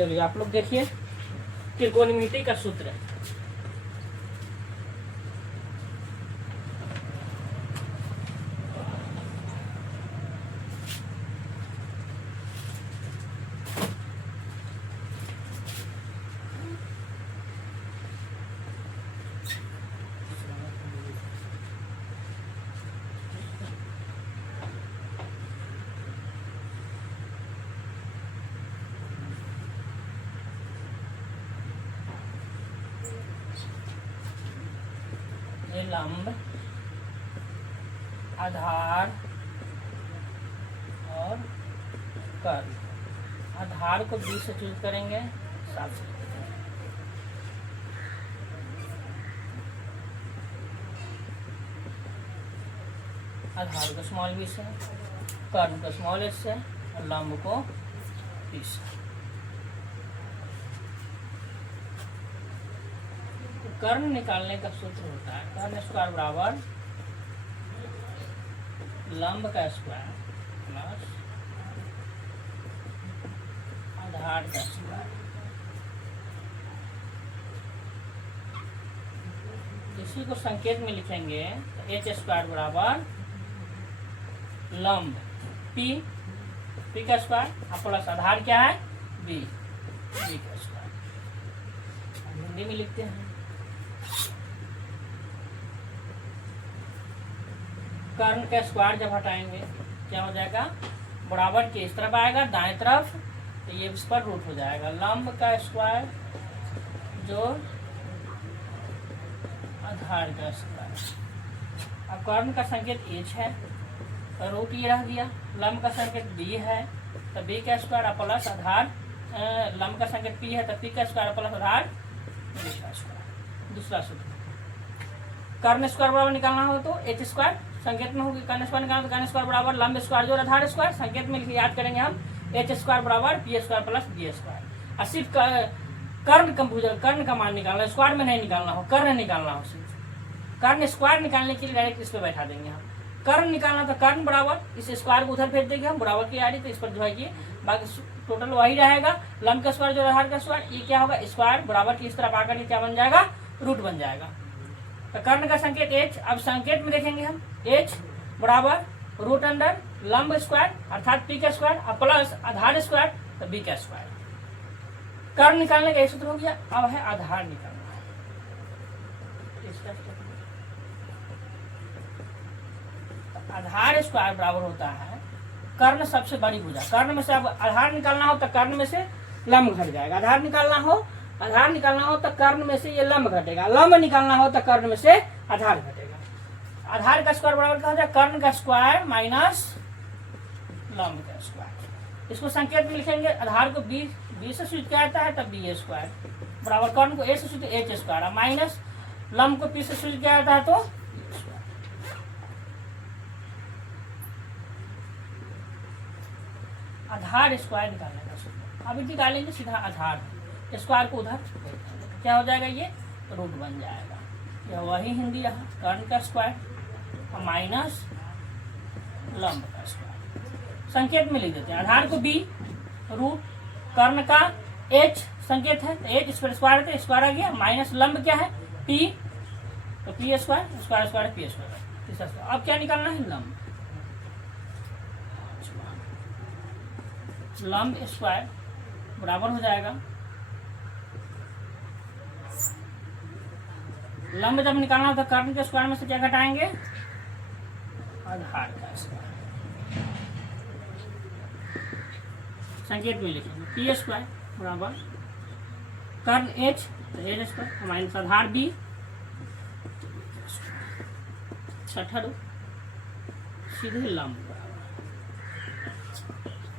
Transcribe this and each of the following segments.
चलिए आप लोग देखिए त्रिकोणमिति का सूत्र। ये लंब, आधार और कर्ण। आधार को 20 से चूज करेंगे, 7 से। आधार को स्मॉल 20 है, कर्ण को स्मॉल एस है और लंब को 30 है। कर्ण निकालने का सूत्र होता है कर्ण स्क्वायर बराबर लंब का स्क्वायर प्लस आधार का स्क्वायर। इसी को संकेत में लिखेंगे तो एच स्क्वायर बराबर लंब पी का स्क्वायर प्लस आधार क्या है बी का स्क्वायर। हिंदी में लिखते हैं कर्ण का स्क्वायर जब हटाएंगे क्या हो जाएगा, बराबर के इस तरफ आएगा दाएं तरफ, तो ये इस पर रूट हो जाएगा। लंब का स्क्वायर जो आधार का स्क्वायर। अब कर्ण का संकेत एच है तो रूट ये रह गया, लंब का संकेत बी है तो बी का स्क्वायर प्लस आधार, लंब का संकेत पी है तो पी का स्क्वायर प्लस आधार बी का स्क्वायर। दूसरा सूत्र कर्ण स्क्वायर बराबर निकालना हो तो एच स्क्वायर संकेत में होगी, कर्ण स्क्वायर निकालना तो कर्ण स्क्वायर बराबर लंब स्क्वायर जो आधार स्क्वायर। संकेत में याद करेंगे हम एच स्क्वायर बराबर P square plus B square. और सिर्फ कर्ण कंफ्यूजन, कर्ण का मान निकालना, स्क्वायर में नहीं निकालना हो, कर्ण निकालना हो। सिर्फ कर्ण स्क्वायर निकालने के लिए डायरेक्ट इस पर बैठा देंगे हम। कर्ण निकालना तो कर्ण बराबर इस स्क्वायर को उधर भेज देंगे हम, बराबर की आ रही तो इस पर जो है कि बाकी टोटल वही रहेगा। लंब का स्क्वायर जो आधार का स्क्वायर, ये क्या होगा स्क्वायर बराबर की इस तरफ आकर के क्या बन जाएगा रूट बन जाएगा। तो कर्ण का संकेत एच, अब संकेत में देखेंगे हम एच बराबर रूट अंडर लंब स्क्वायर अर्थात पी का स्क्वायर प्लस आधार स्क्वायर तो बी का स्क्वायर। कर्ण निकालने का सूत्र हो गया। अब है आधार निकालना। तो आधार स्क्वायर बराबर होता है कर्ण सबसे बड़ी भुजा। कर्ण में से अब आधार निकालना हो तो कर्ण में से लंब घट जाएगा, आधार निकालना हो तो कर्ण में से ये लंब घटेगा, लंब निकालना हो तो कर्ण में से आधार घटेगा। आधार का स्क्वायर बराबर क्या हो जाएगा कर्ण का स्क्वायर माइनस लंब का स्क्वायर। इसको संकेत में लिखेंगे, आधार को बी से सूचित किया जाता है तब बी स्क्वायर बराबर कर्ण को ए से सूचित एच स्क्वायर माइनस लंब को पी से सूचित किया जाता है तो आधार स्क्वायर निकालने का सूत्र। अभी निकालेंगे सीधा आधार, स्क्वायर को उधर क्या हो जाएगा ये रूट बन जाएगा। यह वही हिंदी रहा कर्ण का स्क्वायर माइनस लंब का स्क्वायर। संकेत में लिख देते हैं आधार को बी रूट कर्ण का एच संकेत है एच इस पर स्क्वायर थे स्क्वायर आ गया माइनस लंब क्या है पी तो P square square square P square. अब क्या निकालना है लंब, लंब स्क्वायर बराबर हो जाएगा लंब जब निकालना होता है कर्ण के स्क्वायर में से क्या घटाएंगे आधार का स्क्वायर। संकेत में लिखेंगे पी स्क्वायर बराबर कर्ण एच तो एच स्क्वायर माइनस आधार बी छठा रो सीधे लंब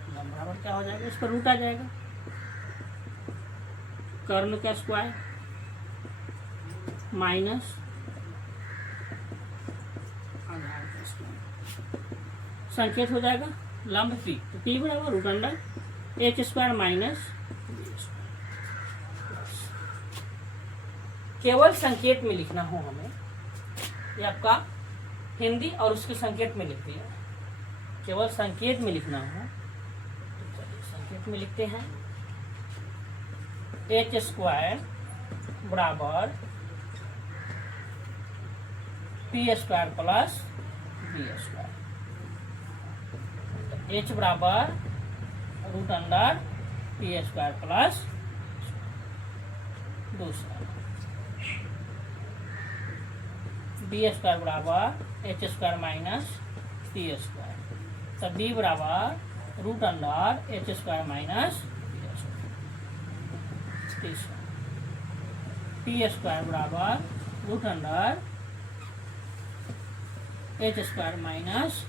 बराबर क्या हो जाएगा इस पर रूट आ जाएगा कर्ण का स्क्वायर माइनस आधार का स्क्वायर। संकेत हो जाएगा लंब पी तो पी बराबर root under H square minus केवल संकेत में लिखना हो हमें, ये आपका हिंदी और उसके संकेत में लिख दिया। केवल संकेत में लिखना हो तो चलिए संकेत में लिखते हैं एच स्क्वायर बराबर P square plus B square. H बराबर root under P square plus दूसरा बी स्क्वायर बराबर H square minus P square. तो बी बराबर root under H square minus तीसरा पी स्क्वायर बराबर root under H square minus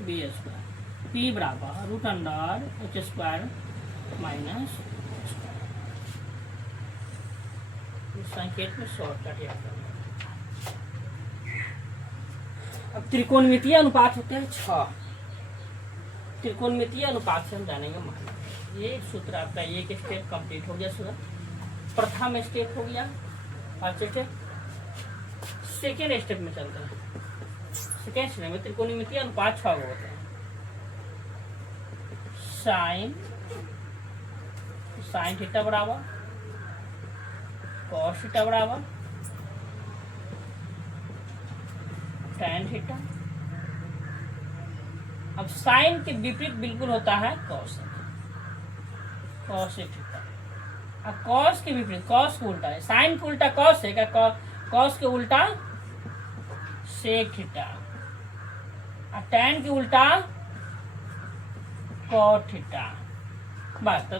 B square. P बराबर root under H square minus संकेत में shortcut याद करना। अब त्रिकोणमितीय अनुपात होते हैं 6। त्रिकोणमितीय अनुपात से हम जानेंगे मान। ये सूत्र आपका एक स्टेप कंप्लीट हो गया। सूत्र प्रथम स्टेप हो गया। फर्स्ट स्टेप सेकेंड स्टेप में चलते हैं। सेकेंड स्टेप में त्रिकोणमितीय अनुपात 6 होते हैं। साइन थीटा बराबर कॉस थीटा बराबर टैन थीटा। अब साइन के विपरीत बिल्कुल होता है कॉसेक थीटा। अब कॉस के विपरीत, कॉस को उल्टा है, साइन को उल्टा कॉस है, कॉस के उल्टा सेक थीटा, और टैन के उल्टा कॉट थीटा। बस। तो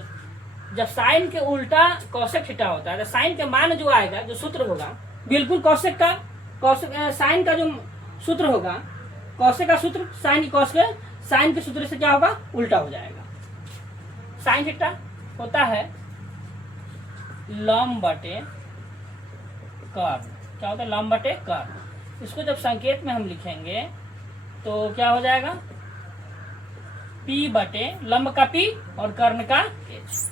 जब साइन के उल्टा कॉसेक थीटा होता है तो साइन के मान जो आएगा, जो सूत्र होगा बिल्कुल कॉसेक का, साइन का जो सूत्र होगा, कॉसेक का सूत्र साइन कॉस के, साइन के सूत्र से क्या होगा, उल्टा हो जाएगा। साइन थीटा होता है लंब बटे कर्ण। क्या होता है, लंब बटे कर्ण। इसको जब संकेत में हम लिखेंगे तो क्या हो जाएगा, पी बटे लंब का पी और कर्ण का एच।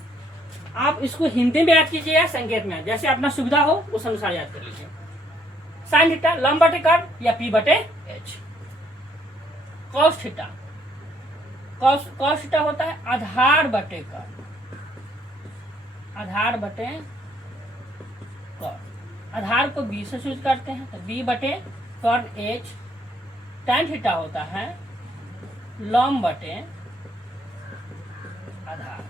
आप इसको हिंदी में याद कीजिएगा, संकेत में जैसे अपना सुविधा हो उस अनुसार याद कर लीजिए। साइन थीटा लंब बटे कर्ण या पी बटे H. Cos theta, cos theta होता है आधार बटे कर्ण, आधार बटे कर्ण। आधार को बी से सूचित करते हैं तो बी बटे कर्ण एच। टैन थीटा होता है लंब बटे आधार,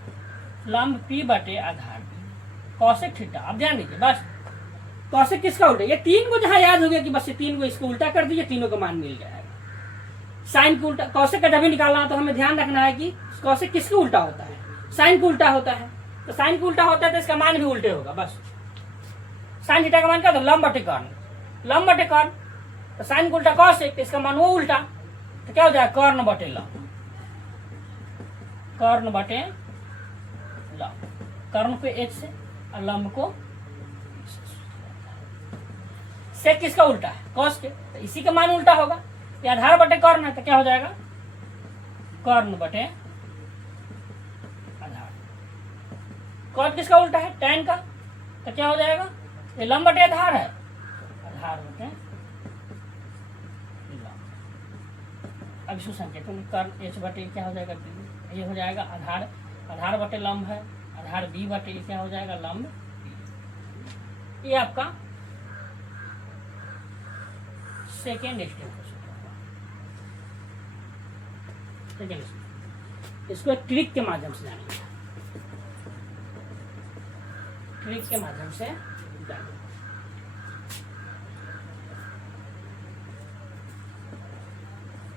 लंब पी बटे आधार पी। कॉसेक थीटा, अब ध्यान दीजिए, बस कॉसेक किसका उल्टा, ये तीन को जहां याद हो गया कि बस ये तीन को इसको उल्टा कर दीजिए, तीनों का मान मिल जाएगा। साइन को उल्टा, कॉसेक का जब भी निकालना तो हमें ध्यान रखना है कि कॉसेक किसके उल्टा होता है, साइन को उल्टा होता है। तो साइन को उल्टा होता है तो इसका मान भी उल्टे होगा। बस साइन थीटा का मान क्या होता है, लंब बटे कर्ण, लंब बटे कर्ण। तो साइन को उल्टा कॉसेक तो इसका मान वो उल्टा, तो क्या हो जाएगा, कर्ण बटे लंब, कर्ण बटे लंब। कर्ण को एच से और लंब को सेक किसका उल्टा है, कॉस के, तो इसी का मान उल्टा होगा। ये आधार बटे कर्ण है तो क्या हो जाएगा, कर्ण बटे आधार। कॉट किसका उल्टा है, टैन का, तो क्या हो जाएगा, ये लंब बटे आधार है, आधार बटे लंब। अब इसको संकेतों में कर्ण एच बटे क्या हो जाएगा, ये हो जाएगा आधार, आधार बटे लंब है, आधार बी बटे क्या हो जाएगा, लंब बी। ये आपका सेकेंड स्टेप हो सकता है। सेकेंड स्टेप, इसको एक ट्रिक के माध्यम से जानेंगे, ट्रिक के माध्यम से जानेंगे।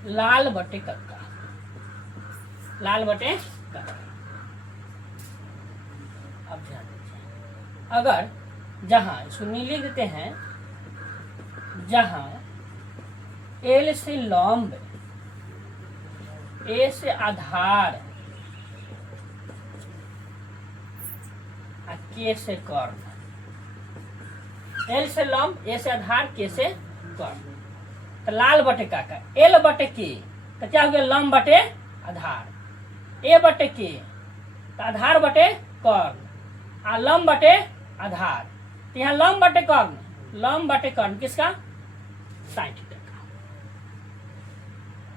लाल बटे कक्का, लाल बटे कक्का। अब ध्यान दीजिए, अगर जहां इसको नीले देते हैं, जहां एल से लंब, ए से आधार, के से कर्ण, एल से लंब, ए से आधार, के से कर्ण। तो लाल बटे का, एल बटे के, तो क्या हो गया, लंब बटे आधार, ए बटे के तो आधार बटे कर्ण, आ लंब बटे आधार। तो यहाँ लंब बटे कर्ण, लंब बटे कर्ण किसका, साइन थीटा का।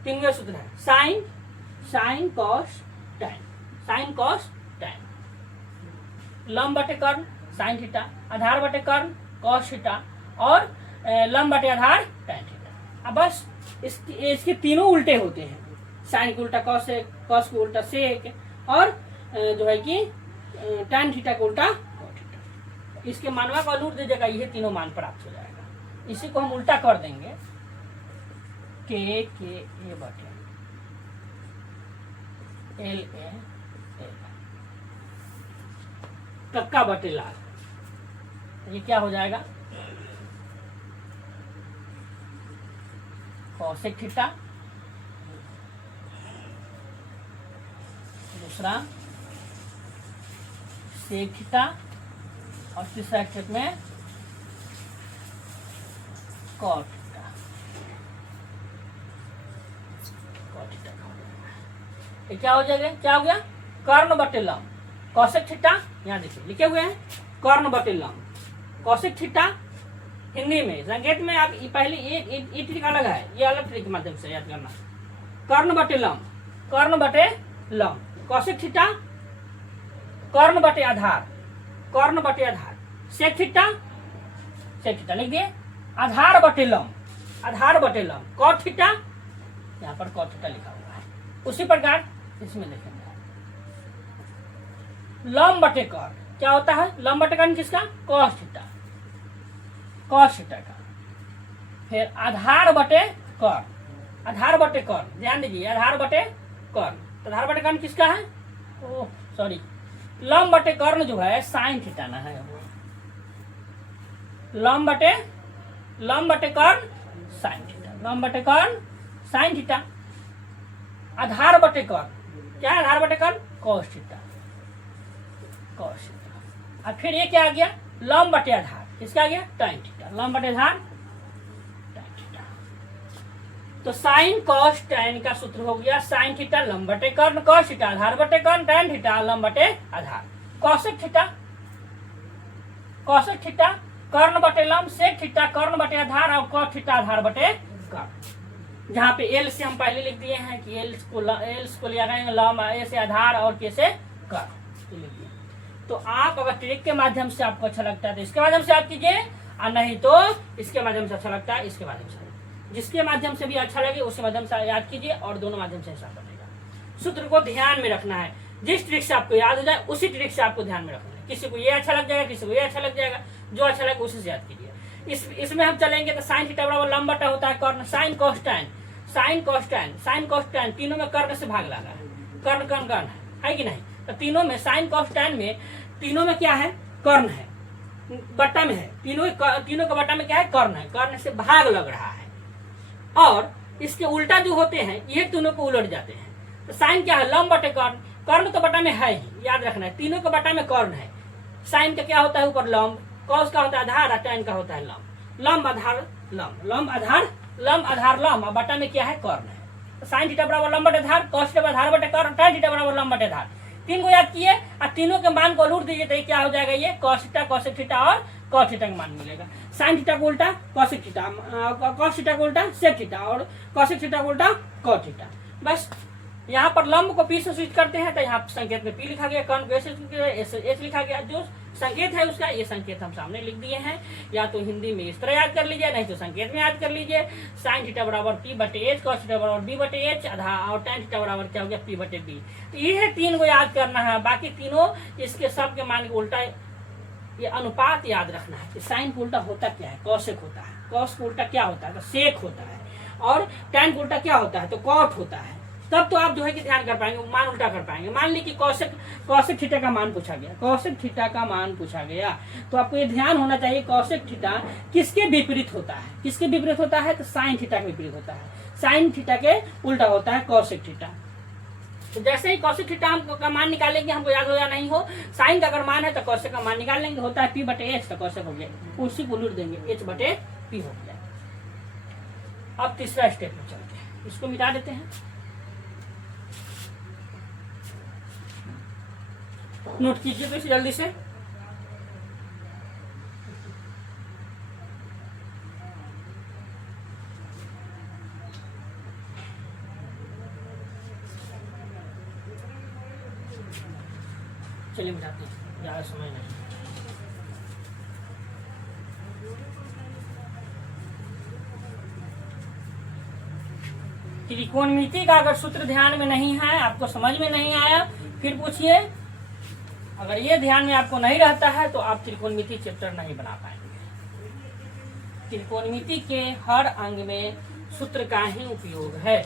तीनों सूत्र है, sine, sine cos tan, sine cos tan. लंब बटे कर्ण साइन थीटा, आधार बटे कर्ण कॉस थीटा और लंब बटे आधार टैन थीटा। अब बस इसके तीनों उल्टे होते हैं, साइन को उल्टा कॉस, कॉस को उल्टा सेक, और जो है कि टैन थीटा को उल्टा कॉट थीटा। इसके मानवा का लूट दीजिएगा, ये तीनों मान प्राप्त हो जाएगा। इसी को हम उल्टा कर देंगे, के ए बटे एल ए कक्का बटे लाल। ये क्या हो जाएगा, कॉसेक थीटा, दूसरा सेक थीटा, और तीसरा स्टेप में कॉट थीटा। ये क्या हो जाएगा, क्या हो गया, कर्ण बटे लंब कॉसेक थीटा। यहाँ देखिए लिखे हुए हैं कर्ण बटे लंब कॉसेक थीटा। हिंदी में संकेत में आप पहले ये ट्रिक अलग है, ये अलग ट्रिक के माध्यम से याद करना। कर्ण बटे लंब, कर्ण बटे लंब कॉसेक थीटा, कर्ण बटे आधार, कर्ण बटे आधार सेक थीटा, सेक थीटा लिख दिए। आधार बटे लंब, आधार बटे लंब कॉट थीटा, यहाँ पर कॉट थीटा लिखा हुआ है। उसी प्रकार इसमें देखेंगे लंब बटे कर्ण क्या होता है, लंब बटे कर्ण किसका, कॉस थीटा, कॉस थीटा का। फिर आधार बटे कर्ण, आधार बटे कर्ण ध्यान दीजिए, आधार बटे कर्ण, आधार बटे कर्ण किसका है, ओह सॉरी, लंब बटे कर्ण जो है साइन थीटा ना है, लंब बटे कर्ण साइन थीटा, लंब बटे कर्ण साइन थीटा। आधार बटे कर्ण क्या है, आधार बटे कर्ण कॉस थीटा, कॉस थीटा। और फिर ये क्या आ गया, लंब बटे आधार किसका आ गया, टैन थीटा, लंब बटे आधार टैन थीटा। तो साइन कॉस टैन का सूत्र हो गया साइन थीटा लंब बटे कर्ण कॉस थीटा, आधार बटे कर्ण टैन थीटा, लंब बटे आधार। कॉसेक थीटा, कॉसेक थीटा कर्ण बटे लंब, सेक थीटा कर्ण बटे आधार, और कॉट थीटा आधार बटे कर्ण। जहाँ पे एल से हम पहले लिख दिए हैं कि एल को लिया गया लंब, ए से आधार और के से कर्ण लिख दिए। तो आप अगर ट्रिक के माध्यम से आपको अच्छा लगता है तो इसके माध्यम से आप कीजिए, और नहीं तो इसके माध्यम से अच्छा लगता है इसके माध्यम से, जिसके माध्यम से भी अच्छा लगे उसी माध्यम से याद कीजिए, और दोनों माध्यम से हिसाब बनेगा। सूत्र को ध्यान में रखना है, जिस ट्रिक से आपको याद हो जाए उसी ट्रिक से आपको ध्यान में रखना है। किसी को ये अच्छा लग जाएगा, किसी को ये अच्छा लग जाएगा, जो अच्छा लगे उसी से याद कीजिए। इसमें हम चलेंगे तो साइन थीटा बराबर लंब बटा होता है कर्ण, sine cos tan, sine cos tan, sine cos tan, तीनों में कर्ण से भाग लगा है, कर्ण कर्ण कर्ण है कि नहीं। तो तीनों में साइन कॉस टैन में तीनों में क्या है, कर्ण है, बट्टा में है, तीनों का बट्टा में क्या है, कर्ण है, कर्ण से भाग लग रहा है। और इसके उल्टा जो होते हैं ये तीनों को उलट जाते हैं। तो साइन क्या है, लंब बटे कर्ण, कर्ण तो बटा में है ही, याद रखना है, तीनों का बटा में कर्ण है। साइन का क्या होता है ऊपर लंब, कॉस का होता है आधार, और टैन का होता है लंब, लंब आधार लंब, लंब आधार लंब आधार लंब, और बटा में क्या है, कर्ण है। तो साइन थीटा बराबर लंब बटे आधार, कॉस थीटा आधार बटे कर्ण, टैन थीटा बराबर लंब बटे आधार। तीन को याद किए और तीनों के मान को लूट दीजिए तो क्या हो जाएगा, ये कॉस थीटा कॉसेक थीटा और कॉस थीटा का मान मिलेगा। साइन थीटा को उल्टा कॉसेक थीटा, कॉस थीटा को उल्टा सेक थीटा, और कॉसेक थीटा को उल्टा कॉट थीटा। बस यहाँ पर लंब को पी से स्विच करते हैं तो यहाँ संकेत में पी लिखा गया, कर्ण को एस लिखा गया, जो संकेत है उसका ये संकेत हम सामने लिख दिए हैं। या तो हिंदी में इस तरह याद कर लीजिए, नहीं तो संकेत में याद कर लीजिए। साइन थीटा बराबर पी बटे एच, कॉस थीटा बराबर बी बटे एच, आधार, और टैन थीटा बराबर क्या हो गया, पी बटे बी। तो ये तीन को याद करना है, बाकी तीनों इसके सब के मान को उल्टा, ये अनुपात याद रखना है कि साइन को उल्टा होता क्या है, कॉसेक होता है, कॉस को उल्टा क्या होता है, तो सेक होता है, और टैन को उल्टा क्या होता है, तो कॉट होता है। तब तो आप जो है कि ध्यान कर पाएंगे, मान उल्टा कर पाएंगे। मान ली कि कॉसेक थीटा का मान पूछा गया, कॉसेक थीटा का मान पूछा गया, तो आपको ये ध्यान होना चाहिए कॉसेक थीटा किसके विपरीत होता है, किसके विपरीत होता है, तो साइन थीटा के विपरीत होता है, साइन थीटा के उल्टा होता है कॉसेक थीटा। तो जैसे ही कॉसेक थीटा हम का मान निकालेंगे, हमको याद हो या नहीं हो, साइन का अगर मान है तो कॉसेक का मान निकाल लेंगे, होता है पी बटे एच, तो कॉसेक हो गया, उसी को लूट देंगे, एच बटे पी हो गया। अब तीसरा स्टेप में चलते हैं, इसको मिटा देते हैं, नोट कीजिए तो इसे जल्दी से। चलिए मिटाते हैं। ज़्यादा समय नहीं। त्रिकोणमिति का अगर सूत्र ध्यान में नहीं है, आपको समझ में नहीं आया, फिर पूछिए। अगर ये ध्यान में आपको नहीं रहता है तो आप त्रिकोणमिति चैप्टर नहीं बना पाएंगे। त्रिकोणमिति के हर अंग में सूत्र का ही उपयोग है।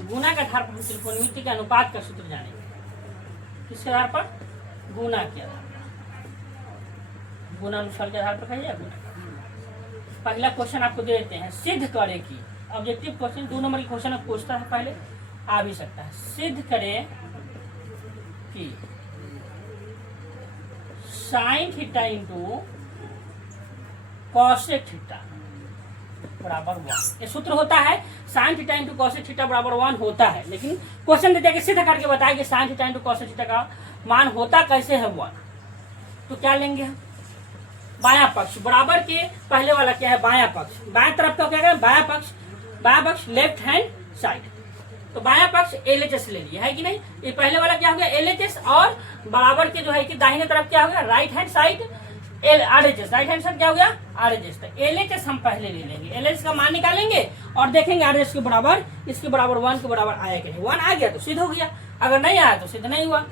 गुना के आधार पर हम त्रिकोणमिति के अनुपात का सूत्र जानेंगे। किसके आधार पर? गुना के आधार पर। गुना अनुसार के आधार पर कहिए गुना। पहला क्वेश्चन आपको दे देते हैं, सिद्ध करे कि, ऑब्जेक्टिव क्वेश्चन 2 नंबर की क्वेश्चन पूछता है, पहले आ भी सकता है। सिद्ध करे कि sine theta into cosec theta बराबर 1। ये सूत्र होता है sine theta into cosec theta बराबर 1 होता है, लेकिन क्वेश्चन देते हैं कि सिद्ध करके बताए कि sine theta into cosec theta का मान होता कैसे है 1। तो क्या लेंगे हम? बायां पक्ष बराबर के पहले वाला क्या है? बायां पक्ष। बायां तरफ का क्या है? बायां पक्ष। बायां पक्ष लेफ्ट हैंड साइड। तो बायां पक्ष LHS ले लिया है कि नहीं? ये पहले वाला क्या हो गया? LHS, और बराबर के जो है कि दाहिने तरफ क्या हो गया? Right hand side RHS। Right hand side क्या हो गया? RHS। तो LHS हम पहले ले लेंगे, LHS का मान निकालेंगे और देखेंगे RHS के बराबर, इसके बराबर 1 के बराबर आया कि नहीं। 1 आ गया तो सिद्ध हो गया, अगर नहीं आया तो सिद्ध नहीं हुआ।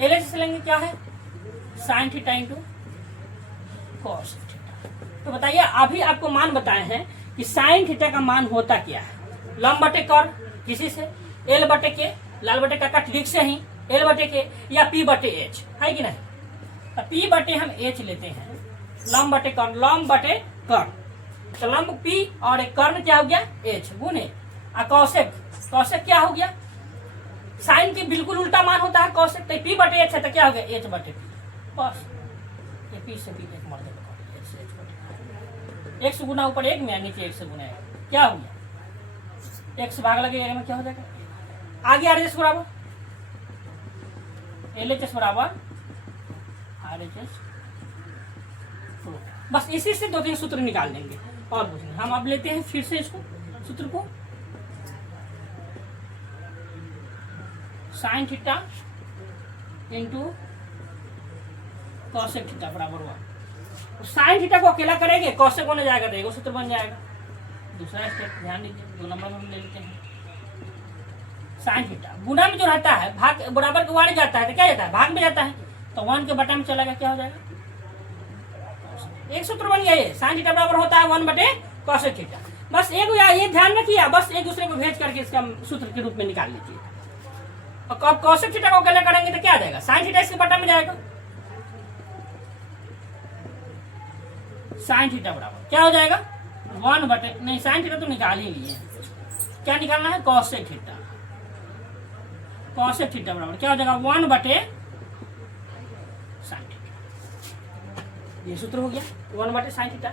LHS लेंगे क्या है? Sine theta into cos theta. तो बताइए, अभी आपको मान बताए हैं कि साइन थीटा का मान होता क्या है? लंब बटे कर्व, किसी से L बटे के, लाल बटे का ट्रिक से ही L बटे के, या P बटे H, है कि नहीं? तो P बटे हम H लेते हैं, लंब बटे कर्व, लंब बटे कर्व। तो लंब P और एक कर्व क्या हो गया? H गुने कॉसेक। कॉसेक क्या हो गया? साइन के बिल्कुल उल्टा मान होता है कॉसेक। तो P बटे H है तो क्या हो गया? H बटे बस। ये P से P एक मर देगा, H से H बटे 1 से गुना ऊपर 1 में, नीचे 1 से गुना 1, क्या हो गया? 1 से भाग लगेगा में क्या हो जाएगा? आगे RHS बराबर LHS बराबर RHS। बस इसी से 2-3 सूत्र निकाल देंगे और कुछ नहीं। हम अब लेते हैं फिर से इसको सूत्र को, sine theta into cosec theta बराबर 1। साइन थीटा को अकेला करेंगे, कॉसेक होने जाएगा तो एक सूत्र बन जाएगा। दूसरा स्टेप ध्यान दीजिए, 2 नंबर में हम ले लेते हैं। साइन थीटा गुना में जो रहता है, भाग बराबर के 1 जाता है तो क्या जाता है? भाग में जाता है, तो 1 के बटा में चला गया, क्या हो जाएगा? एक सूत्र बन गया। ये साइन थीटा बराबर होता है 1 बटे कॉसेक थीटा। बस ये ध्यान रखिए, बस एक दूसरे को भेज करके इसका सूत्र के रूप में निकाल लीजिए। और कॉसेक थीटा को अकेला करेंगे तो क्या आ जाएगा? साइन थीटा इसके बटा में जाएगा। साइन थीटा बराबर क्या हो जाएगा? 1 बटे, नहीं साइन थीटा तो निकाल ही लिए, क्या निकालना है? Cosec theta. कॉसेक थीटा बराबर क्या हो जाएगा? 1 बटे साइन थीटा। ये सूत्र हो गया 1 बटे साइन थीटा।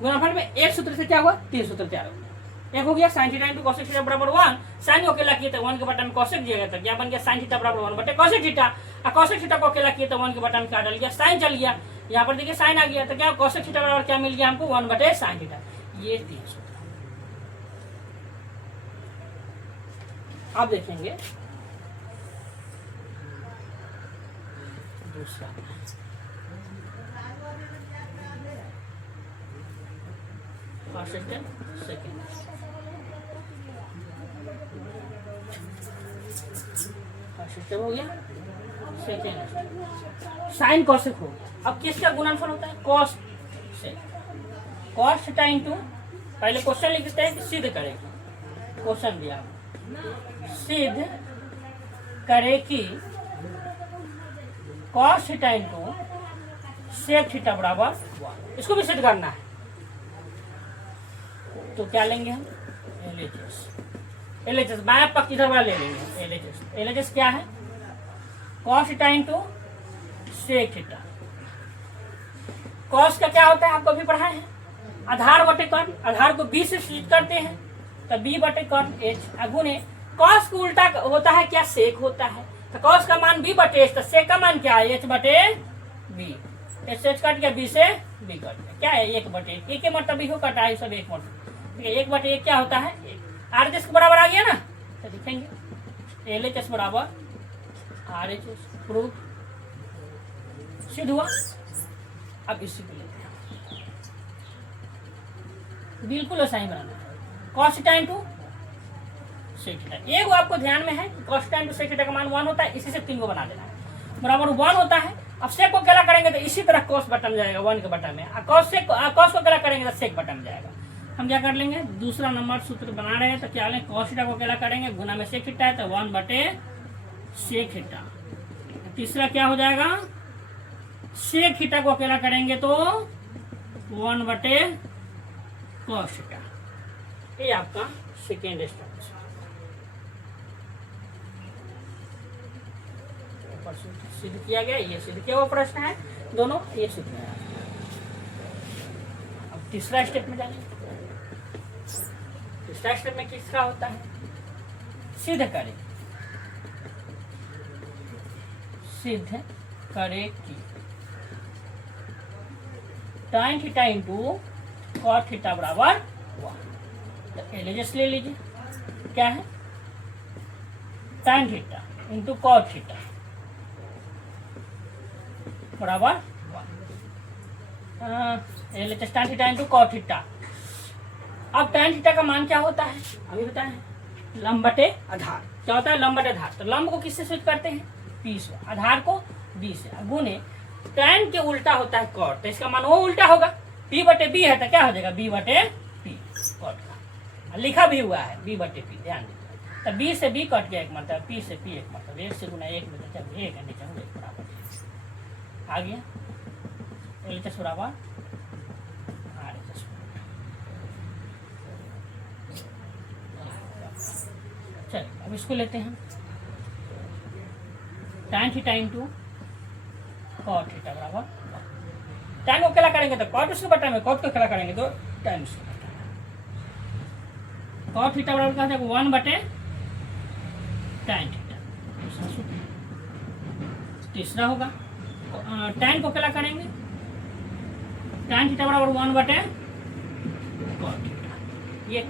गुणनफल में एक सूत्र से क्या हुआ? 3 सूत्र तैयार हो गया। एक हो गया sine theta into cosec theta बराबर 1। साइन को अकेला किए तो 1 के बटा में कॉसेक दिया गया था, क्या बन गया? साइन थीटा बराबर 1 बटे कॉसेक थीटा। और कॉसेक थीटा को अकेला किए तो 1 के बटा में क्या डल गया? साइन चल गया। यहाँ पर देखिए साइन आ गया, तो क्या कॉसेक थीटा बराबर क्या मिल गया हमको? 1 बटे साइन थीटा। ये 3 सूत्र। अब देखेंगे दूसरा, सेकेंड हो गया। सेकेंड साइन कॉसेक हो गया। अब किसका गुणनफल होता है? कॉस से। कॉस थीटा इंटू, पहले क्वेश्चन लिख देते हैं कि सिद्ध करेगी। क्वेश्चन दिया, सिद्ध करे कि cos theta into sec theta बराबर 1। इसको भी सिद्ध करना है, तो क्या लेंगे हम? LHS बायां पक्ष इधर वाला ले लेंगे। LHS क्या है? Cos theta into sec theta. Cos का क्या होता है? आपको भी पढ़ाए हैं, आधार बटे कर्ण, आधार को बी से सूचित करते हैं तो बी बटे कर्ण एच। अगुने कॉस को उल्टा होता है क्या, सेक होता है, तो कॉस का मान बी बटे एच, तो सेक का मान क्या है, एच बटे बी। एच एच कट गया, बी से बी कट गया, क्या है, एक बटे एक के मतलब बी हो कटा है, सब एक मतलब, ठीक है। एक बटे एक क्या होता है, आर एच के बराबर आ गया ना, तो लिखेंगे एल एच एस बराबर आर एच एस, प्रूफ सिद्ध हुआ। अब इसी को लेते हैं, बिल्कुल ऐसा ही बनाना है, cos theta into sec theta. एक आपको ध्यान में है cos theta into sec theta का मान 1 होता है, इसी से 3 को बना देना है, बराबर 1 होता है। अब सेक को क्या करेंगे तो इसी तरह कॉस बटन जाएगा 1 के बटन में, कॉस को क्या करेंगे तो सेक बटन जाएगा। हम क्या कर लेंगे, दूसरा नंबर सूत्र बना रहे हैं तो क्या लेंगे, कॉस थीटा को क्या करेंगे, गुना में सेक थीटा है तो 1 बटे सेक थीटा। तीसरा क्या हो जाएगा, सेक थीटा को अकेला करेंगे तो 1 बटे कॉस थीटा। ये आपका सेकेंड स्टेप सिद्ध किया गया, ये सिद्ध किया हुआ प्रश्न है दोनों, ये सिद्ध किया। अब तीसरा स्टेप में जाएंगे, तीसरा स्टेप में किसका होता है, सिद्ध करे, सिद्ध करे कि tan theta into cot theta बराबर 1। तो एलएचएस ले लीजिए, क्या है, tan theta into cot theta बराबर 1। LHS tan theta into cot theta. अब tan थीटा का मान क्या होता है, अभी बताएं, लंब बटे आधार। क्या होता है, लंब बटे आधार। तो लंब को किससे सूचित करते हैं, पी से, आधार को बी से। गुने tan के उल्टा होता है कॉट, तो इसका मान वो उल्टा होगा, पी बटे बी है तो क्या हो जाएगा, बी बटे पी कॉट का, लिखा भी हुआ है बी बटे पी, ध्यान दीजिए। तो बी से बी कट गया एक मतलब, पी से पी एक मतलब, एक से गुना एक में तो जब एक है नीचे एक बराबर आ गया, एलएचएस बराबर आरएचएस। चलिए अब इसको लेते हैं, tan theta into cot theta बराबर, tan को क्या करेंगे तो कॉट उसके बटा में, कॉट को क्या करेंगे तो tan उसके बटा में। कॉट थीटा बराबर क्या हो जाएगा, 1 बटे tan थीटा। तीसरा होगा, tan को क्या करेंगे, tan थीटा बराबर 1 बटे कॉट थीटा। ये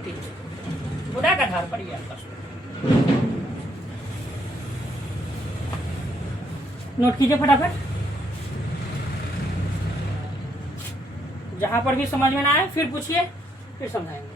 गुणा के आधार पर ये आपका नोट कीजिए फटाफट, जहां पर भी समझ में ना आए फिर पूछिए, फिर समझाएंगे।